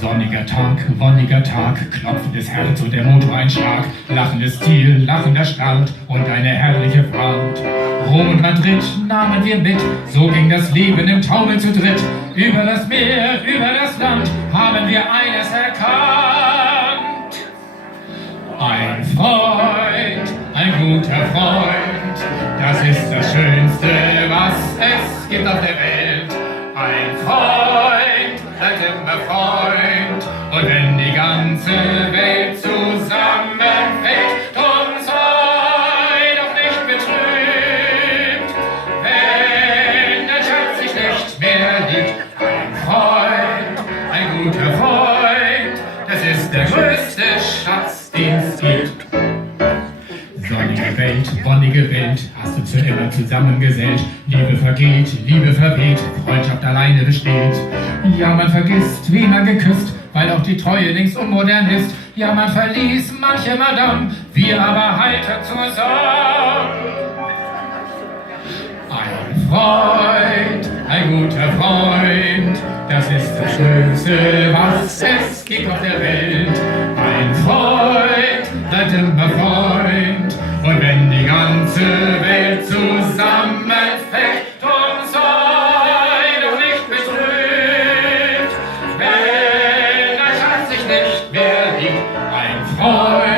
Sonniger Tag, wonniger Tag, klopfendes Herz und der Motor ein Schlag, lachendes Ziel, lachender Start und eine herrliche Fahrt. Rom und Madrid nahmen wir mit, so ging das Leben im Taumel zu dritt. Über das Meer, über das Land haben wir eines erkannt. Ein Freund, ein guter Freund, das ist das Schönste, was es gibt auf der Welt. Ein Freund, bleibt immer Freund, und wenn die ganze Welt zusammenfällt, drum sei doch nicht betrübt, wenn dein Schatz sich nicht mehr liebt. Ein Freund, ein guter Freund, das ist der größte Schatz, den es gibt. Sonnige Welt, wonnige Welt, hast du für immer zusammengesellt. Liebe vergeht, Liebe verweht, Freundschaft alleine besteht. Ja, man vergisst, wie man geküsst, weil auch die Treue links unmodern ist. Ja, man verließ manche Madame, wir aber halten zusammen. Ein Freund, ein guter Freund, das ist das Schönste, was es gibt auf der Welt. Ein Freund, bleibt immer Freund, und wenn die ganze Welt zusammenfällt, drum sei doch nicht betrübt, wenn dein Schatz sich nicht mehr liebt. Ein Freund,